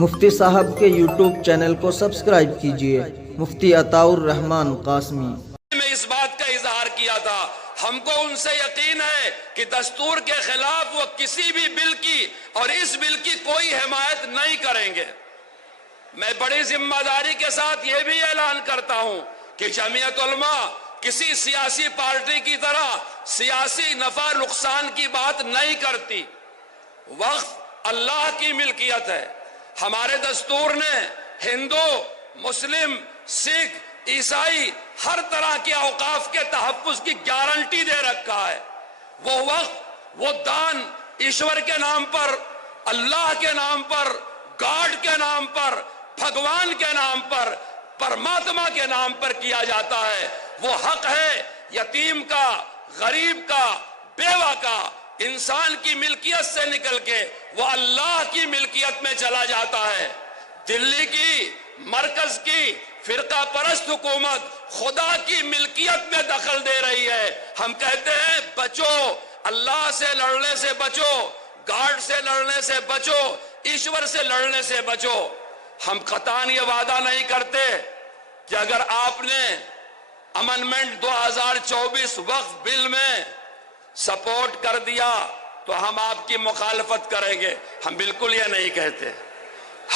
مفتی صاحب کے YouTube channel کو سبسکرائب کیجئے، مفتی عطاء الرحمن قاسمی۔ میں اس بات کا اظہار کیا تھا، ہم کو ان سے یقین ہے کہ دستور کے خلاف وہ کسی بھی بل کی اور اس بل کی کوئی حمایت نہیں کریں گے۔ میں بڑی ذمہ داری کے ساتھ یہ بھی اعلان کرتا ہوں کہ جمعیت علماء کسی سیاسی پارٹی کی طرح سیاسی نفع نقصان کی بات نہیں کرتی۔ وقف اللہ کی ملکیت ہے۔ ہمارے دستور نے ہندو، مسلم، سکھ، عیسائی ہر طرح کے اوقاف کے تحفظ کی گارنٹی دے رکھا ہے۔ وہ وقف، وہ دان ایشور کے نام پر، اللہ کے نام پر، گاڈ کے نام پر، بھگوان کے نام پر، پرماتما کے نام پر کیا جاتا ہے۔ وہ حق ہے یتیم کا، غریب کا، بیوہ کا، انسان کی ملکیت سے نکل کے وہ اللہ کی ملکیت میں چلا جاتا ہے۔ دلی کی، مرکز کی فرقہ پرست حکومت خدا کی ملکیت میں دخل دے رہی ہے۔ ہم کہتے ہیں بچو، اللہ سے لڑنے سے بچو، گاڈ سے لڑنے سے بچو، ایشور سے لڑنے سے بچو۔ ہم قطعاً یہ وعدہ نہیں کرتے کہ اگر آپ نے امنڈمنٹ 2024 وقف بل میں سپورٹ کر دیا تو ہم آپ کی مخالفت کریں گے۔ ہم بالکل یہ نہیں کہتے۔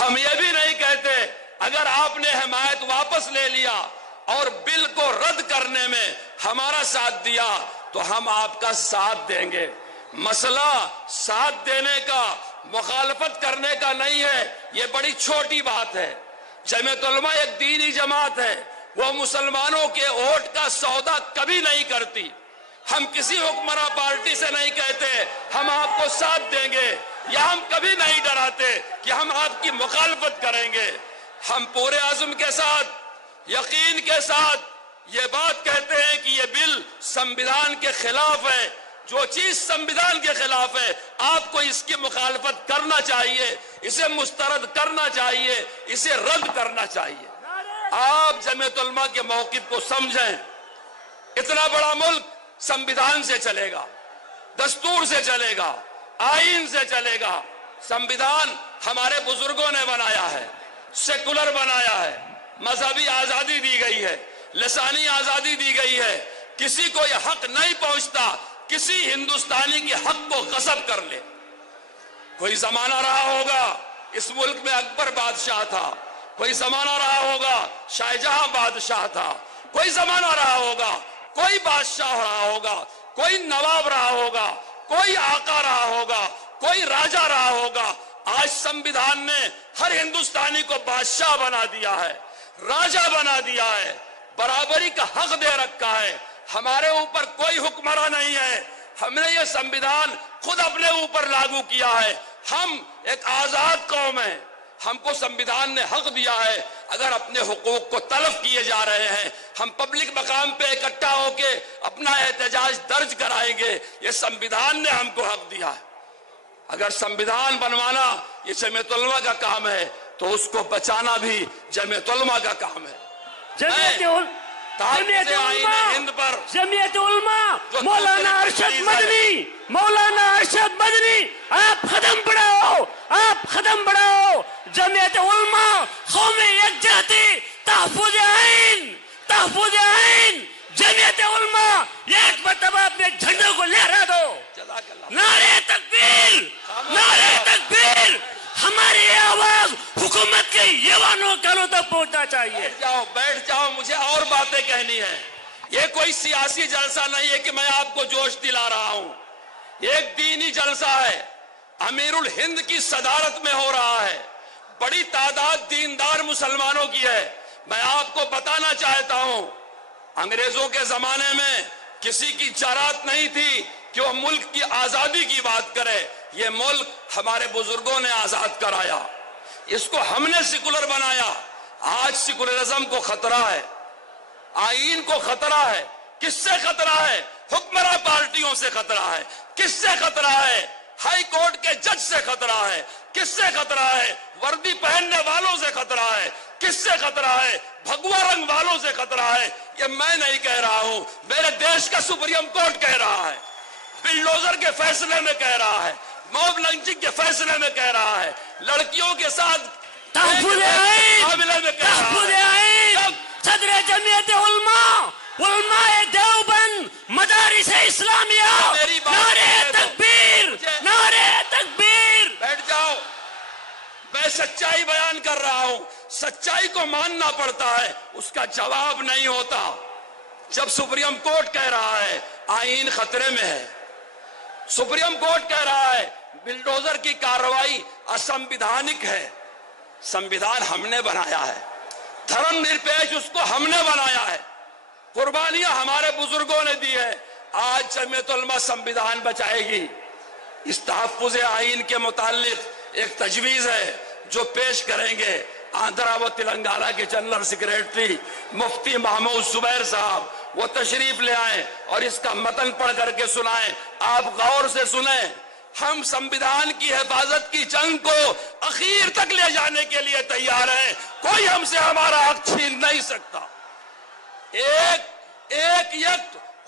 ہم یہ بھی نہیں کہتے اگر آپ نے حمایت واپس لے لیا اور بل کو رد کرنے میں ہمارا ساتھ دیا تو ہم آپ کا ساتھ دیں گے۔ مسئلہ ساتھ دینے کا، مخالفت کرنے کا نہیں ہے، یہ بڑی چھوٹی بات ہے۔ جمعیت علماء ایک دینی جماعت ہے، وہ مسلمانوں کے ووٹ کا سودا کبھی نہیں کرتی۔ ہم کسی حکمراں پارٹی سے نہیں کہتے ہم آپ کو ساتھ دیں گے، یا ہم کبھی نہیں ڈراتے کہ ہم آپ کی مخالفت کریں گے۔ ہم پورے عزم کے ساتھ، یقین کے ساتھ یہ بات کہتے ہیں کہ یہ بل سنویدھان کے خلاف ہے۔ جو چیز سنویدھان کے خلاف ہے آپ کو اس کی مخالفت کرنا چاہیے، اسے مسترد کرنا چاہیے، اسے رد کرنا چاہیے۔ آپ جمعیت علماء کے موقف کو سمجھیں۔ اتنا بڑا ملک سنویدھان سے چلے گا، دستور سے چلے گا، آئین سے چلے گا۔ سنویدھان ہمارے بزرگوں نے بنایا ہے، سیکولر بنایا ہے، مذہبی آزادی دی گئی ہے، لسانی آزادی دی گئی ہے۔ کسی کو یہ حق نہیں پہنچتا کسی ہندوستانی کے حق کو غصب کر لے۔ کوئی زمانہ رہا ہوگا اس ملک میں اکبر بادشاہ تھا، کوئی زمانہ رہا ہوگا شاہجہاں بادشاہ تھا، کوئی زمانہ رہا ہوگا کوئی بادشاہ رہا ہوگا، کوئی نواب رہا ہوگا، کوئی آقا رہا ہوگا، کوئی راجہ رہا ہوگا۔ آج سنویدھان نے ہر ہندوستانی کو بادشاہ بنا دیا ہے، راجہ بنا دیا ہے، برابری کا حق دے رکھا ہے۔ ہمارے اوپر کوئی حکمراں نہیں ہے، ہم نے یہ سنویدھان خود اپنے اوپر لاگو کیا ہے۔ ہم ایک آزاد قوم ہیں، ہم کو سنویدھان نے حق دیا ہے۔ اگر اپنے حقوق کو تلف کیے جا رہے ہیں، ہم پبلک مقام پہ اکٹھا ہو کے اپنا احتجاج درج کرائیں گے۔ یہ سنویدھان نے ہم کو حق دیا ہے۔ اگر سنویدھان بنوانا یہ جمعیت علماء کا کام ہے تو اس کو بچانا بھی جمعیت علماء کا کام ہے۔ جمعیت علماء مولانا ارشد مدنی، مولانا ارشد مدنی، آپ قدم بڑھاؤ، آپ قدم بڑھاؤ۔ جمعیت علماء قوم یکجہتی، تحفظ آئین، تحفظ آئین۔ جمعیت علماء ایک مرتبہ اپنے جھنڈوں کو لہرا دو۔ نعرہ تکبیر، نعرہ تکبیر۔ ہماری آواز حکومت کے ایوانوں کانوں تک پہنچنا چاہیے۔ بیٹھ جاؤ، مجھے اور باتیں کہنی ہیں۔ یہ کوئی سیاسی جلسہ نہیں ہے کہ میں آپ کو جوش دلا رہا ہوں، ایک دینی جلسہ ہے، امیر الہند کی صدارت میں ہو رہا ہے، بڑی تعداد دیندار مسلمانوں کی ہے۔ میں آپ کو بتانا چاہتا ہوں، انگریزوں کے زمانے میں کسی کی جرات نہیں تھی کہ وہ ملک کی آزادی کی بات کرے۔ یہ ملک ہمارے بزرگوں نے آزاد کرایا، اس کو ہم نے سیکولر بنایا۔ آج سیکولرزم کو خطرہ ہے، آئین کو خطرہ ہے۔ کس سے خطرہ ہے؟ حکمراں پارٹیوں سے خطرہ ہے۔ کس سے خطرہ ہے؟ ہائی کورٹ کے جج سے خطرہ ہے۔ کس سے خطرہ ہے؟ وردی پہننے والوں سے خطرہ ہے۔ کس سے خطرہ ہے؟ بھگوا رنگ والوں سے خطرہ ہے۔ یہ میں نہیں کہہ رہا ہوں، میرے دیش کا سپریم کورٹ کہہ رہا ہے، بلڈوزر کے فیصلے میں کہہ رہا ہے، موب لنچنگ کے فیصلے میں کہہ رہا ہے، لڑکیوں کے ساتھ صدر جمعیت علماء دیوبند مدارس اسلامیہ، نعرہ تکبیر، نعرہ تکبیر. بیٹھ جاؤ. میں سچائی بیان کر رہا ہوں. سچائی کو ماننا پڑتا ہے، اس کا جواب نہیں ہوتا. جب سپریم کورٹ کہہ رہا ہے آئین خطرے میں ہے، سپریم کورٹ کہہ رہا ہے بلڈوزر کی کارروائی اسمویدھانک ہے. سمویدھان ہم نے بنایا ہے، دھرم نرپیش اس کو ہم نے بنایا ہے، قربانیاں ہمارے بزرگوں نے دی ہے. آج جمعیت علماء سمویدھان بچائے گی. اس تحفظ آئین کے متعلق ایک تجویز ہے جو پیش کریں گے آندھرا و تلنگانہ کے جنرل سیکریٹری مفتی محمود زبیر صاحب. وہ تشریف لے آئیں اور اس کا متن پڑھ کر کے سنائیں. آپ غور سے سنیں. ہم سمویدھان کی حفاظت کی جنگ کو اخیر تک لے جانے کے لیے تیار ہیں. کوئی ہم سے ہمارا حق چھین نہیں سکتا. ایک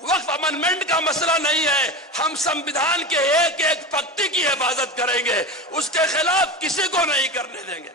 وقف امنڈمنٹ کا مسئلہ نہیں ہے. ہم سمویدھان کے ایک ایک پکتی کی حفاظت کریں گے، اس کے خلاف کسی کو نہیں کرنے دیں گے.